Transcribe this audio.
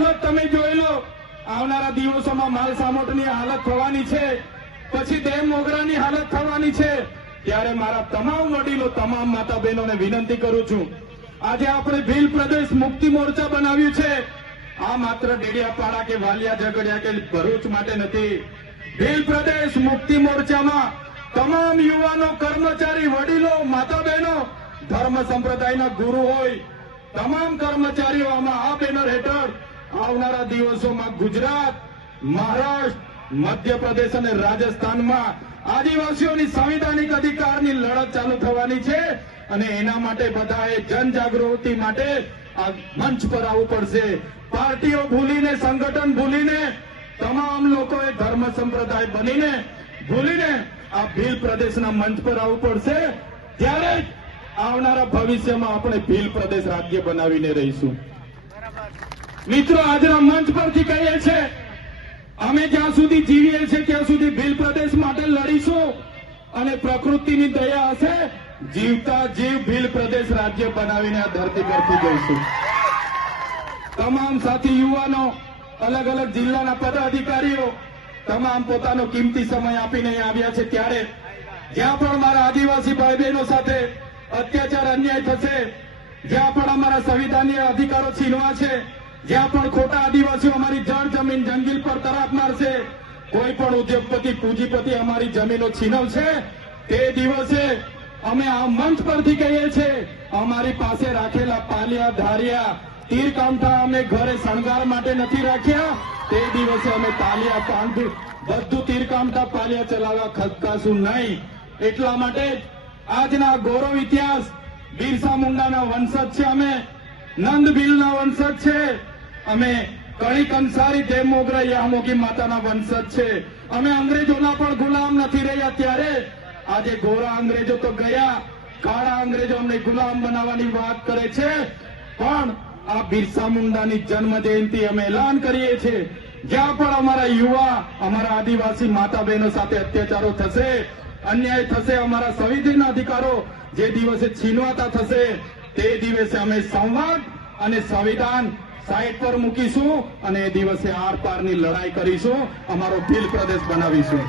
તમે જોઈ લો. આવનારા દિવસોમાં માલ સામોટની હાલત થવાની છે. પછી ડેમ મોગરાની હાલત થવાની છે. ત્યારે મારા તમામ વડીલો, તમામ માતા બહેનોને વિનંતી કરું છું. આજે આપણે ભીલ પ્રદેશ મુક્તિ મોરચા બનાવ્યું છે. આ માત્ર ડેડિયાપાડા કે વાલિયા ઝઘડિયા કે ભરૂચ માટે નથી. ભીલ પ્રદેશ મુક્તિ મોરચામાં તમામ યુવાનો, કર્મચારી, વડીલો માતા બહેનો ધર્મ સંપ્રદાયના ગુરુ હોય. તમામ કર્મચારીઓ આમાં આ બેનર હેઠળ આવનારા દિવસોમાં ગુજરાત, મહારાષ્ટ્ર, મધ્યપ્રદેશ અને રાજસ્થાનમાં આદિવાસીઓની સંવિધાનિક અધિકારની લડત ચાલુ થવાની છે અને એના માટે બધાએ જનજાગૃતિ માટે આ મંચ પર આવવું પડશે. પાર્ટીઓ ભૂલીને, સંગઠન ભૂલીને, તમામ લોકોએ ધર્મ સંપ્રદાય બનીને, ભૂલીને આ ભીલ પ્રદેશના મંચ પર આવવું પડશે. ત્યારે જ આવનારા ભવિષ્યમાં આપણે ભીલ પ્રદેશ રાજ્ય બનાવીને રહીશું. મિત્રો આજના મંચ પરથી કહીએ છે, અમે જ્યાં સુધી જીવીએ છીએ, ત્યાં સુધી ભીલ પ્રદેશ માટે લડીશું. અને પ્રકૃતિની દયા હશે, જીવતા જીવ ભીલ પ્રદેશ રાજ્ય બનાવીને આ ધરતી પરથી જઈશું. તમામ સાથી યુવાનો, અલગ અલગ જિલ્લાના પદાધિકારીઓ, તમામ પોતાનો કિંમતી સમય આપીને આવ્યા છે. ત્યારે જ્યાં પણ મારા આદિવાસી ભાઈ બહેનો સાથે અત્યાચાર, અન્યાય થશે, જ્યાં પણ અમારા સંવિધાનીય અધિકારો છીનવા છે જ્યાં પણ ખોટા આદિવાસીઓ અમારી જળ જમીન જંગીલ પર તરાપ મારશે, કોઈ પણ ઉદ્યોગપતિ, પૂંજીપતિ અમારી જમીનો છીનવશે, તે દિવસે અમે આ મંચ પરથી કહીએ છીએ, અમારી પાસે રાખેલા પાલિયા, ધારિયા તીર કામઠા અમે ઘરે શણગાર માટે નથી રાખ્યા. તે દિવસે અમે પાલિયા પાંડુ બધું તીર કામઠા પાલિયા ચલાવવા ખસકાશું નહીં. એટલા માટે આજના ગૌરવ ઇતિહાસ બિરસા મુંડાના વંશજ છે અમે નંદ ભીલના વંશજ છે. અમે કણી કંસારી દેવ મોગરા યામોગી માતાના વંશજ છે. અમે અંગ્રેજોના પણ ગુલામ નથી રહ્યા ત્યારે. આજે ગોરા અંગ્રેજો તો ગયા. કાળા અંગ્રેજો અમને ગુલામ બનાવવાની વાત કરે છે. પણ આ બિરસા મુંડાની જન્મ જયંતિ અમે એલાન કરીએ છીએ. જ્યાં પણ અમારા યુવા, અમારા આદિવાસી માતા બહેનો સાથે અત્યાચારો થશે, અન્યાય થશે, અમારા સંવિધાન અધિકારો જે દિવસે છીનવાતા થશે, તે દિવસે અમે સંવાદ અને સંવિધાન સાઈડ પર મૂકીશું અને એ દિવસે આર પારની લડાઈ કરીશું. અમારો ભીલ પ્રદેશ બનાવીશું.